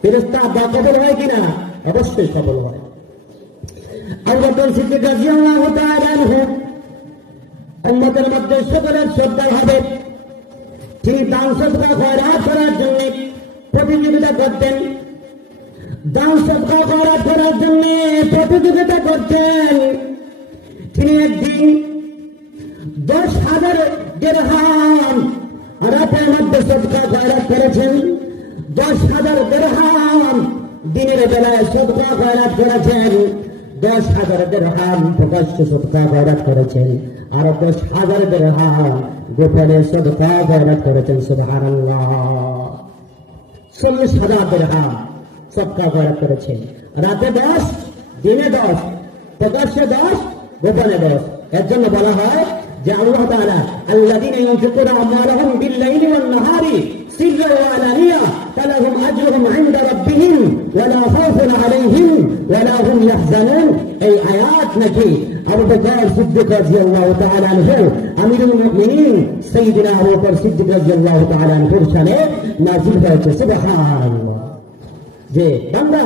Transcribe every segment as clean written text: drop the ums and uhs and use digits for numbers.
ফেরেশতা দোয়া কবুল হয় কিনা? অবশ্যই কবুল হয়। আবু বকর সিদ্দিক রাদিয়াল্লাহু তাআলা আনহু উম্মতের মধ্যে সকলের শ্রদ্ধা হবে, তিনি দান সদকা খয়রাত করার জন্য প্রতিযোগিতা করতেন। দান সদকা খয়রাত করার জন্য প্রতিযোগিতা করতেন। তিনি একদিন 10,000 দিরহাম রাতের মধ্যে সদকা খয়রাত করেছেন। 10,000 দিরহাম দিনের বেলায় সদকা খয়রাত করেছেন। 10,000 দিরহাম প্রকাশ্য সদকা খয়রাত করেছেন, আর 10,000 দিরহাম গোপনে সদকা খয়রাত করেছেন। সুবহানাল্লাহ। 40,000 দিরহাম সদকা খয়রাত করেছেন। রাতে 10, দিনে 10, প্রকাশ্যে 10, গোপনে 10। এর জন্য বলা হয় যে আল্লাহ তাআলা আল্লাযীনা ইউনফিকুনা আমওয়ালাহুম বিল-লাইলি ওয়ান-নাহারি সিররান ওয়া আলানিয়া ফালাহুম আজরুহুম ইনদা রাব্বিহিম ওয়া লা খাউফুন আলাইহিম ওয়া লা হুম ইয়াহজানুন। এই আয়াত নাকি আবু বকর সিদ্দিক রাদিয়াল্লাহু তাআলা আনহু আমিরুল মুমিনিন সাইয়্যিদনা আবু বকর সিদ্দিক রাদিয়াল্লাহু তাআলা আনহুর শানে নাযিল হয়েছে। সুবহানাল্লাহ। যে বান্দা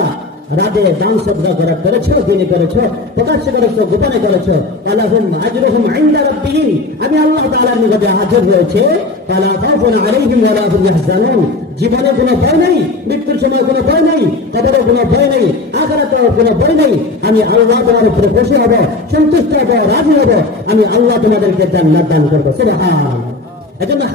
রাতে দান সদকা করেছো, দিনে করেছো, প্রকাশ্যে করেছো, গোপনে করেছো, ফালাহুম আজরুহুম ইনদা রাব্বিহিম, আমি আল্লাহ তাআলার নিকটে আজর রয়েছে। ফালা খাউফুন আলাইহিম ওয়া লা হুম ইয়াহজানুন, জীবনে কোনো ভয় নেই, মৃত্যুর সময় কোনো ভয় নেই, কবরে কোনো ভয় নেই, আখিরাতে কোনো ভয় নেই। আমি আল্লাহ তোমার উপরে খুশি হব, সন্তুষ্ট হব, রাজি হব। আমি আল্লাহ তোমাদেরকে জান্নাত দান করব। সুবহানাল্লাহ। এজন্য